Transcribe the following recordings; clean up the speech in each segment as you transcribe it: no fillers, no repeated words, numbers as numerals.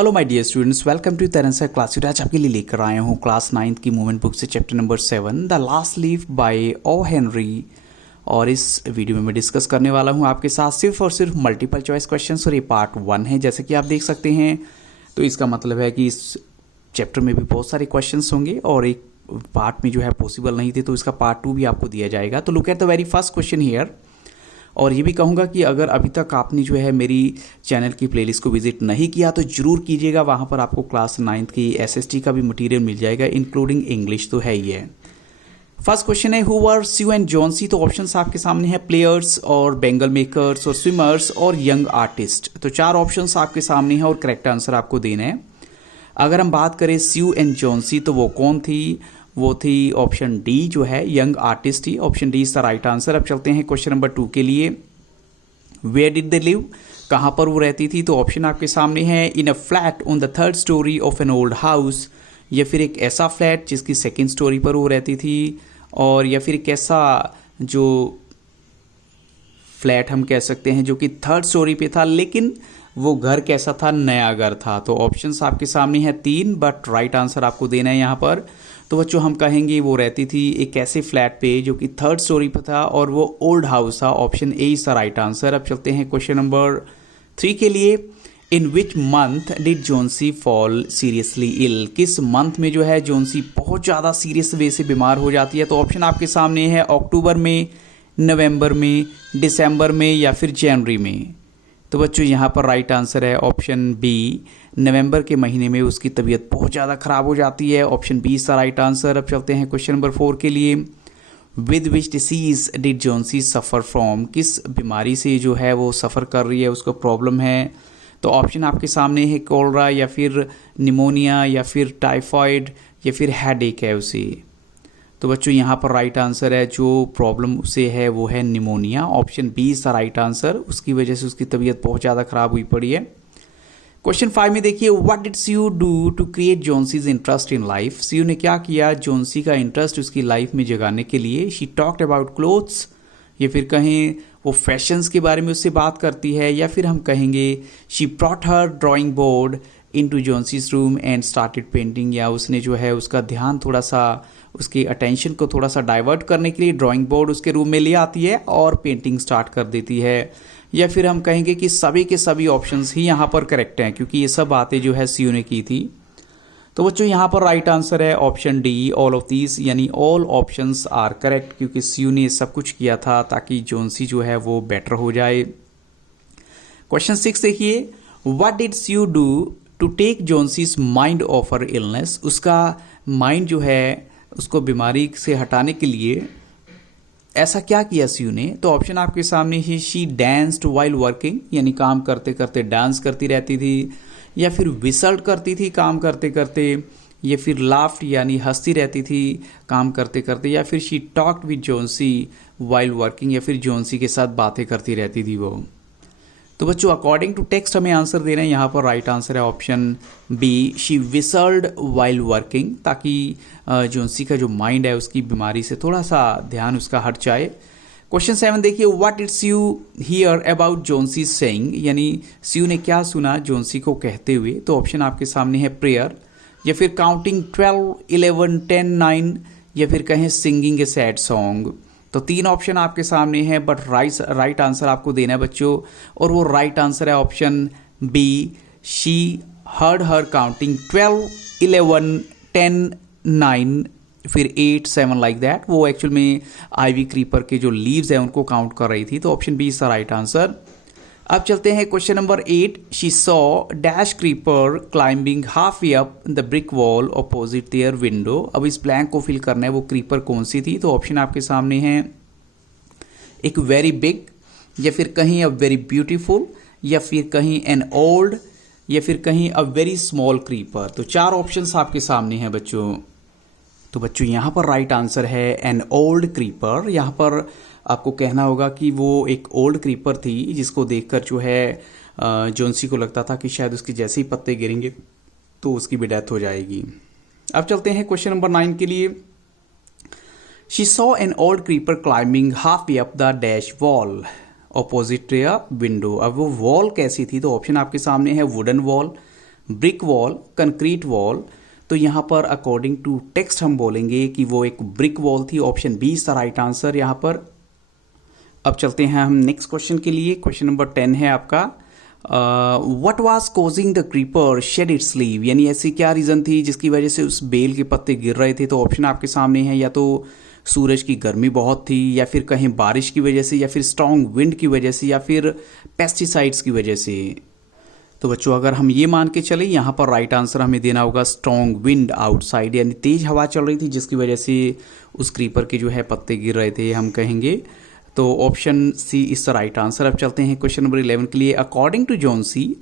Hello my dear students, welcome to Taran sir class. आज आपके लिए लेकर आया हूँ क्लास 9th की मूवमेंट बुक से chapter number 7 the last leaf by O Henry. और इस वीडियो में मैं डिस्कस करने वाला हूँ आपके साथ सिर्फ और सिर्फ मल्टीपल चॉइस क्वेश्चंस, और ये पार्ट 1 है जैसे कि आप देख सकते हैं। तो इसका मतलब है कि इस चैप्टर में भी बहुत सारे क्वेश्चंस होंगे और एक पार्ट में जो है पॉसिबल नहीं थे, तो इसका पार्ट 2 भी आपको दिया जाएगा। तो look at the very first question here. और ये भी कहूँगा कि अगर अभी तक आपने जो है मेरी चैनल की प्लेलिस्ट को विजिट नहीं किया तो ज़रूर कीजिएगा। वहाँ पर आपको क्लास 9th की एसएसटी का भी मटेरियल मिल जाएगा, इंक्लूडिंग इंग्लिश तो है ही है। फर्स्ट क्वेश्चन है, who were Sue and Johnsy. तो ऑप्शंस आपके सामने हैं, प्लेयर्स और बेंगल मेकर्स और स्विमर्स और यंग आर्टिस्ट। तो 4 ऑप्शंस आपके सामने हैं और करेक्ट आंसर आपको देना है। अगर हम बात करें स्यू एंड जॉन्सी तो वो कौन थी? वो थी ऑप्शन डी जो है, यंग आर्टिस्ट थी। Option D is the right answer. अब चलते हैं क्वेश्चन नंबर 2 के लिए। वेयर डिड दे लिव, कहाँ पर वो रहती थी? तो ऑप्शन आपके सामने है, in a flat on the 3rd storey of an old house, या फिर एक ऐसा फ्लैट जिसकी 2nd स्टोरी पर वो रहती थी, और या फिर एक ऐसा जो फ्लैट हम कह सकते हैं जो कि 3rd स्टोरी पे था, लेकिन वो घर कैसा था? नया घर था। तो ऑप्शंस आपके सामने हैं 3, बट राइट आंसर आपको देना है यहाँ पर। तो बच्चों हम कहेंगे वो रहती थी एक ऐसे फ्लैट पे जो कि 3rd स्टोरी पे था और वो ओल्ड हाउस था। Option A is the right answer. अब चलते हैं क्वेश्चन नंबर 3 के लिए। In which month did Johnsy fall seriously ill, किस मंथ में जो है जॉन्सी बहुत ज़्यादा सीरियस वे से बीमार हो जाती है? तो ऑप्शन आपके सामने है, अक्टूबर में, नवंबर में, दिसंबर में, या फिर जनवरी में। तो बच्चों यहाँ पर राइट आंसर है ऑप्शन बी, नवंबर के महीने में उसकी तबीयत बहुत ज़्यादा ख़राब हो जाती है। Option B is the right answer. अब चलते हैं क्वेश्चन नंबर 4 के लिए। With which disease did Johnsy suffer from, किस बीमारी से जो है वो सफ़र कर रही है, उसको प्रॉब्लम है? तो ऑप्शन आपके सामने है, कोलरा, या फिर निमोनिया, या फिर टाइफाइड, या फिर हेडेक है उसे। तो बच्चों यहाँ पर राइट आंसर है, जो प्रॉब्लम उसे है वो है pneumonia. Option B is the right answer. उसकी वजह से उसकी तबीयत बहुत ज़्यादा ख़राब हुई पड़ी है। क्वेश्चन 5 में देखिए, what did Sue do to create Johnsy's interest in life. Sue ने क्या किया जॉन्सी का इंटरेस्ट उसकी लाइफ में जगाने के लिए? शी टॉक्ड अबाउट क्लोथ्स, या फिर कहें वो फैशंस के बारे में उससे बात करती है, या फिर हम कहेंगे she brought her drawing board into Johnsy's room and started painting, या उसने जो है उसका ध्यान थोड़ा सा, उसकी अटेंशन को थोड़ा सा डाइवर्ट करने के लिए ड्राइंग बोर्ड उसके रूम में ले आती है और पेंटिंग स्टार्ट कर देती है। या फिर हम कहेंगे कि सभी के सभी ऑप्शंस ही यहाँ पर करेक्ट हैं, क्योंकि ये सब बातें जो है सीयू ने की थी। तो बच्चों यहाँ पर राइट आंसर है option D, all of these, यानी ऑल ऑप्शंस आर करेक्ट, क्योंकि सीयू ने सब कुछ किया था ताकि जॉन्सी जो है वो बेटर हो जाए। क्वेश्चन 6 देखिए, what did Sue do to take Johnsy's mind off her illness. उसका माइंड जो है उसको बीमारी से हटाने के लिए ऐसा क्या किया सीयू ने? तो ऑप्शन आपके सामने ही, शी डांस्ड वाइल वर्किंग, यानी काम करते करते डांस करती रहती थी, या फिर विसल्ट करती थी काम करते करते, या फिर लाफ्ड यानी हंसती रहती थी काम करते करते, या फिर she talked with Johnsy while working, या फिर जॉन्सी के साथ बातें करती रहती थी वो। तो बच्चों अकॉर्डिंग टू टेक्स्ट हमें आंसर देना है। यहाँ पर राइट आंसर है option B, she whistled while working, ताकि जॉन्सी का जो माइंड है उसकी बीमारी से थोड़ा सा ध्यान उसका हट जाए। क्वेश्चन 7 देखिए, what did Sue hear about Johnsy saying, यानी सीयू ने क्या सुना जॉन्सी को कहते हुए? तो ऑप्शन आपके सामने है, प्रेयर, या फिर काउंटिंग 12, 11, 10, 9, या फिर कहें सिंगिंग ए सैड सॉन्ग। तो 3 ऑप्शन आपके सामने हैं, बट राइट आंसर आपको देना है बच्चों, और वो राइट आंसर है option B, she heard her counting 12, 11, 10, 9, फिर 8, 7 लाइक दैट। वो एक्चुअल में आईवी क्रीपर के जो लीव्स हैं उनको काउंट कर रही थी। तो option B is the right answer. अब चलते हैं question number 8। She saw dash creeper climbing half way up the brick wall opposite their window. अब इस ब्लैंक को फिल करना है, वो क्रीपर कौन सी थी? तो ऑप्शन आपके सामने हैं, एक वेरी बिग, या फिर कहीं अ वेरी ब्यूटीफुल, या फिर कहीं एन ओल्ड, या फिर कहीं अ वेरी स्मॉल क्रीपर। तो 4 ऑप्शंस आपके सामने हैं बच्चों। तो बच्चों यहाँ पर राइट आंसर है एन ओल्ड क्रीपर। यहाँ पर आपको कहना होगा कि वो एक ओल्ड क्रीपर थी जिसको देखकर जो है जॉन्सी को लगता था कि शायद उसके जैसे ही पत्ते गिरेंगे तो उसकी भी डेथ हो जाएगी। अब चलते हैं क्वेश्चन नंबर 9 के लिए। She saw an old creeper climbing half way up the dash wall opposite window. अब वो वॉल कैसी थी? तो ऑप्शन आपके सामने है, wooden wall, brick wall, concrete wall, तो यहाँ पर अकॉर्डिंग टू टेक्स्ट हम बोलेंगे कि वो एक ब्रिक वॉल थी। Option B is the right answer यहाँ पर। अब चलते हैं हम नेक्स्ट क्वेश्चन के लिए। क्वेश्चन नंबर 10 है आपका, what was causing the creeper shed its leave, यानी ऐसी क्या रीज़न थी जिसकी वजह से उस बेल के पत्ते गिर रहे थे। तो ऑप्शन आपके सामने है, या तो सूरज की गर्मी बहुत थी, या फिर कहीं बारिश की वजह से, या फिर स्ट्रॉन्ग विंड की वजह से, या फिर पेस्टिसाइड्स की वजह से। तो बच्चों अगर हम ये मान के चले, यहाँ पर राइट आंसर हमें देना होगा स्ट्रॉन्ग विंड आउटसाइड, यानी तेज हवा चल रही थी जिसकी वजह से उस क्रीपर के जो है पत्ते गिर रहे थे, हम कहेंगे। तो option C is the right answer. अब चलते हैं क्वेश्चन नंबर 11 के लिए। According to Johnsy,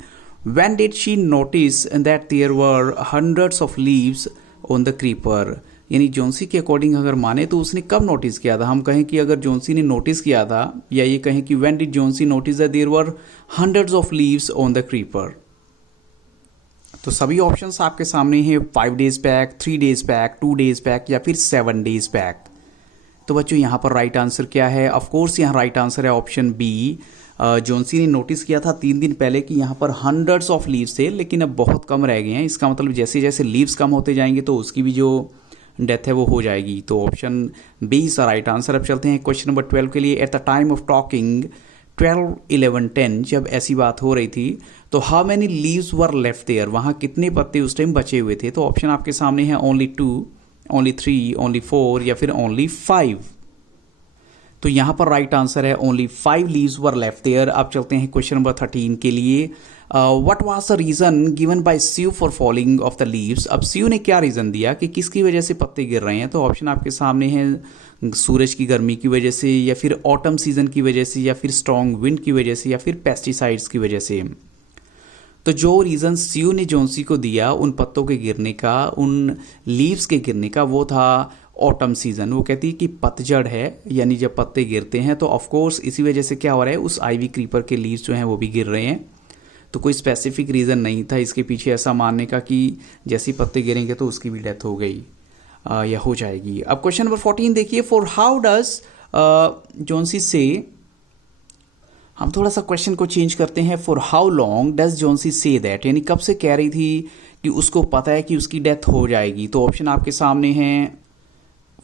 when did she notice that there were hundreds of leaves on the creeper, यानी जोन्सी के अकॉर्डिंग अगर माने तो उसने कब नोटिस किया था। हम कहें कि अगर जोन्सी ने नोटिस किया था, या ये कहें कि when did Johnsy notice that there were hundreds of leaves on the creeper. तो सभी ऑप्शंस आपके सामने हैं, 5 days back, 3 days back, 2 days back, या फिर 7 डेज बैक। तो बच्चों यहाँ पर राइट आंसर क्या है? ऑफ कोर्स यहाँ राइट आंसर है ऑप्शन बी। जोन्सी ने नोटिस किया था 3 दिन पहले कि यहाँ पर हंड्रेड्स ऑफ लीव्स थे, लेकिन अब बहुत कम रह गए हैं। इसका मतलब जैसे जैसे लीव्स कम होते जाएंगे तो उसकी भी जो डेथ है वो हो जाएगी। तो option B is the right answer. अब चलते हैं क्वेश्चन नंबर 12 के लिए। At the time of talking 12, 11, 10, जब ऐसी बात हो रही थी तो how many leaves were left there, वहाँ कितने पत्ते उस टाइम बचे हुए थे। तो ऑप्शन आपके सामने है ओनली 2, ओनली 3, ओनली 4, या फिर ओनली 5। तो यहाँ पर राइट आंसर है only 5 leaves were left there. अब चलते हैं क्वेश्चन नंबर 13 के लिए। What was the reason given by Sue for falling off the leaves, अब स्यू ने क्या रीजन दिया कि किसकी वजह से पत्ते गिर रहे हैं। तो ऑप्शन आपके सामने है सूरज की गर्मी की वजह से, या फिर ऑटम सीजन की वजह से, या फिर स्ट्रॉन्ग विंड की वजह से, या फिर पेस्टिसाइड्स की वजह से। तो जो रीज़न स्यू ने जोन्सी को दिया उन पत्तों के गिरने का, उन लीव्स के गिरने का, वो था ऑटम सीजन। वो कहती है कि पतझड़ है, यानी जब पत्ते गिरते हैं तो ऑफकोर्स इसी वजह से क्या हो रहा है, उस आईवी क्रीपर के लीव्स जो हैं वो भी गिर रहे हैं। तो कोई स्पेसिफिक रीज़न नहीं था इसके पीछे ऐसा मानने का कि जैसे ही पत्ते गिरेंगे तो उसकी भी डेथ हो गई या हो जाएगी। अब क्वेश्चन नंबर 14 देखिए। फॉर हाउ डज जोन्सी से, हम थोड़ा सा क्वेश्चन को चेंज करते हैं। For how long does Johnsy say that, यानी कब से कह रही थी कि उसको पता है कि उसकी डेथ हो जाएगी। तो ऑप्शन आपके सामने हैं,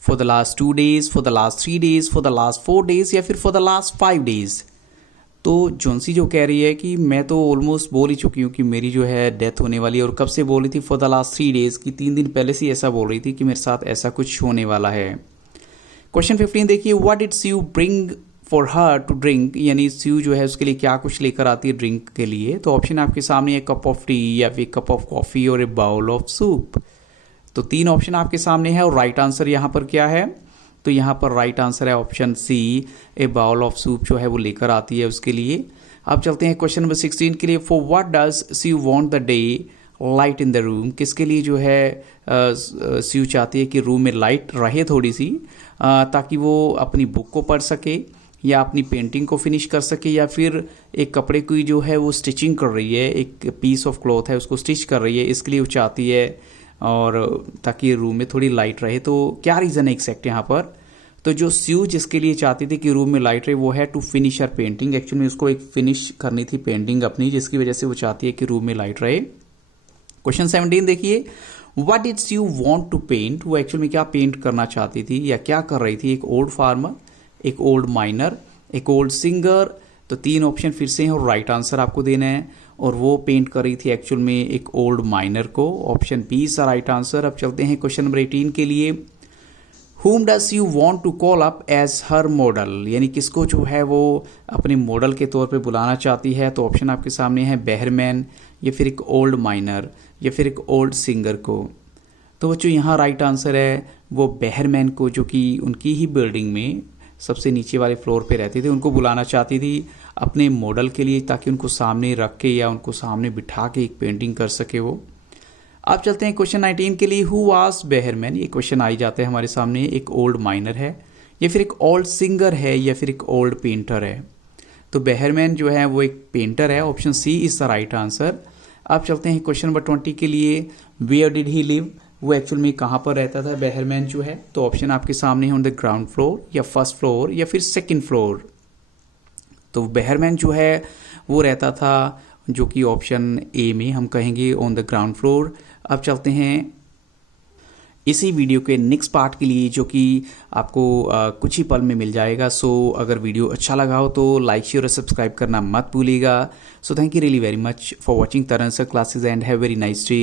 for the last 2 days, for the last 3 days, for the last 4 days, या फिर फॉर द लास्ट 5 डेज। तो जोन्सी जो कह रही है कि मैं तो ऑलमोस्ट बोल ही चुकी हूँ कि मेरी जो है डेथ होने वाली है, और कब से बोल रही थी, फॉर द लास्ट 3 डेज, की 3 दिन पहले से ऐसा बोल रही थी कि मेरे साथ ऐसा कुछ होने वाला है। क्वेश्चन 15 देखिए। What did Sue bring for her to drink, यानी स्यू जो है उसके लिए क्या कुछ लेकर आती है ड्रिंक के लिए। तो ऑप्शन आपके सामने है कप ऑफ टी, या फिर कप ऑफ कॉफ़ी, और ए बाउल ऑफ सूप। तो 3 ऑप्शन आपके सामने है, और राइट आंसर यहाँ पर क्या है। तो यहाँ पर राइट आंसर है option C, a bowl of soup जो है वो लेकर आती है उसके लिए। अब चलते हैं क्वेश्चन नंबर 16 के लिए। For what does Sue want the daylight in the room, किसके लिए जो है स्यू चाहती है कि रूम में लाइट रहे थोड़ी सी, ताकि वो अपनी बुक को पढ़ सके, या अपनी पेंटिंग को फिनिश कर सके, या फिर एक कपड़े की जो है वो स्टिचिंग कर रही है, एक पीस ऑफ क्लॉथ है उसको स्टिच कर रही है, इसके लिए वो चाहती है, और ताकि रूम में थोड़ी लाइट रहे। तो क्या रीज़न है एग्जैक्ट यहाँ पर। तो जो स्यू जिसके लिए चाहती थी कि रूम में लाइट रहे वो है to finish her painting. Actually में उसको एक फिनिश करनी थी पेंटिंग अपनी, जिसकी वजह से वो चाहती है कि रूम में लाइट रहे। क्वेश्चन 17 देखिए। What did Sue want to paint, वो एक्चुअल में क्या पेंट करना चाहती थी या क्या कर रही थी। एक ओल्ड फार्मर, एक ओल्ड माइनर, एक ओल्ड सिंगर। तो 3 ऑप्शन फिर से हैं और राइट आंसर आपको देना है, और वो पेंट कर रही थी एक्चुअल में एक ओल्ड माइनर को। Option B is the right answer. अब चलते हैं क्वेश्चन नंबर 18 के लिए। whom does you want to call up as her model, यानी किसको जो है वो अपने मॉडल के तौर पे बुलाना चाहती है। तो ऑप्शन आपके सामने है बेहरमैन, या फिर एक ओल्ड माइनर, या फिर एक ओल्ड सिंगर को। तो बच्चों यहाँ राइट आंसर है वो बेहरमैन को, जो कि उनकी ही बिल्डिंग में सबसे नीचे वाले फ्लोर पे रहते थे, उनको बुलाना चाहती थी अपने मॉडल के लिए, ताकि उनको सामने रख के या उनको सामने बिठा के एक पेंटिंग कर सके वो। अब चलते हैं क्वेश्चन 19 के लिए। हु वाज बेहरमैन, ये क्वेश्चन आ ही जाते हैं हमारे सामने। एक ओल्ड माइनर है, या फिर एक ओल्ड सिंगर है, या फिर एक ओल्ड पेंटर है। तो बेहरमैन जो है वो एक पेंटर है। Option C is the right answer. अब चलते हैं क्वेश्चन नंबर 20 के लिए। वेयर डिड ही लिव, वो एक्चुअल में कहाँ पर रहता था बेहरमैन जो है। तो ऑप्शन आपके सामने है ऑन द ग्राउंड फ्लोर, या फर्स्ट फ्लोर, या फिर सेकेंड फ्लोर। तो बेहरमैन जो है वो रहता था जो कि ऑप्शन ए में हम कहेंगे ऑन द ग्राउंड फ्लोर। अब चलते हैं इसी वीडियो के नेक्स्ट पार्ट के लिए, जो कि आपको कुछ ही पल में मिल जाएगा। सो अगर वीडियो अच्छा लगा हो तो लाइक शेयर और सब्सक्राइब करना मत भूलिएगा। So thank you really very much for watching Taran sir classes and have very nice day.